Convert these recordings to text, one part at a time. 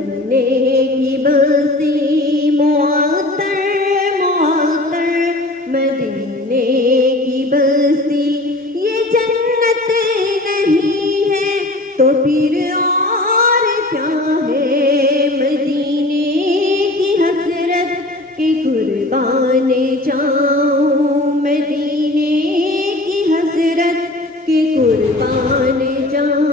मदीने की बस्ती मुअत्तर मुअत्तर, मदीने की बस्ती ये जन्नत नहीं है तो फिर और क्या है। मदीने की हसरत की कुर्बान जाऊं, मदीने की हसरत की कुर्बान जाऊं।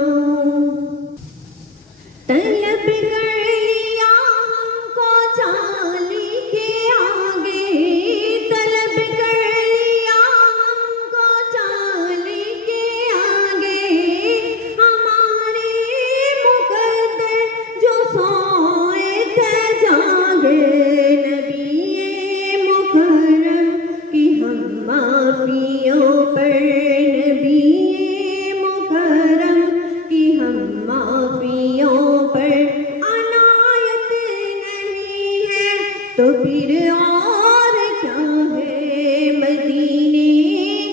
तलब कर लिया हमको चाली के आगे, तलब कर लिया हमको चाली के आगे, हमारे मुकद्दर जो सोए थे जागे। नबी मुकर्रम की हम माफियों पर, नबी मुकर्रम की हम माफियों पर अनायत नहीं है तो फिर और क्या है। मदीने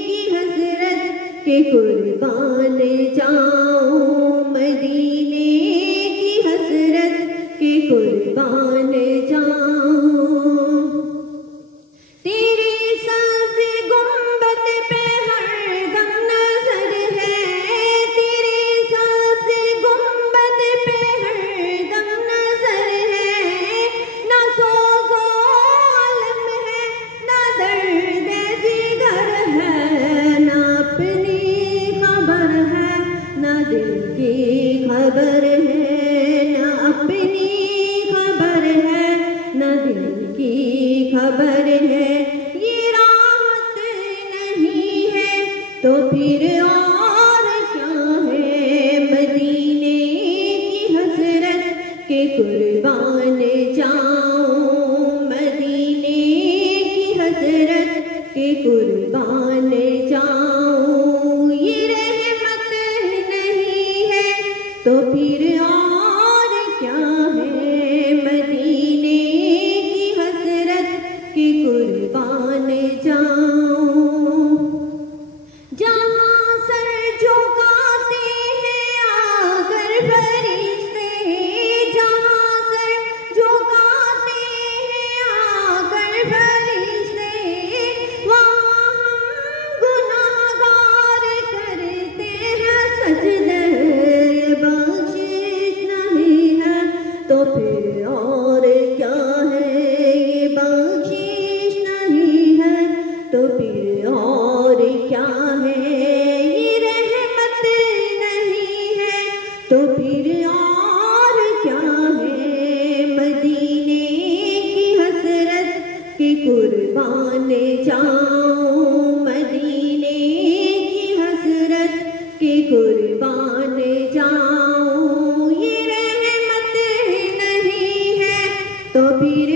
की हसरत के कुर्बान जाऊं, मदीने की हसरत के कुर्बान जाऊं। तेरे सब्ज़ गुंबद पे हरदम नजर है, तेरे सब्ज़ गुंबद पे हरदम नजर है। ना सोज़ो आलम है, ना दर्द जिगर है, ना अपनी खबर है, ना दिल की खबर है, ना अपनी खबर है, ना दिल की खबर है। ये राहत नहीं है तो फिर और क्या है। मदीने की हसरत के कुर्बान जाऊं, मदीने की हसरत के कुर्बान जाऊं। ये रहमत नहीं है तो फिर और क्या है। मदीने की हसरत की कुर्बान जाऊं। जहाँ सर झुकाते हैं आकर फरिश्ते, जहाँ सर झुकाते हैं आकर फरिश्ते, वहाँ हम गुनाहगार करते हैं सजदे। बख्शिश नहीं है तो फिर और क्या है। ये बख्शिश नहीं है तो फिर और क्या है। ये रहमत नहीं है तो फिर और क्या है। मदीने की हसरत की कुर्बान जाऊं, मदीने की हसरत की कुर्बान जाऊं। ये रहमत नहीं है तो फिर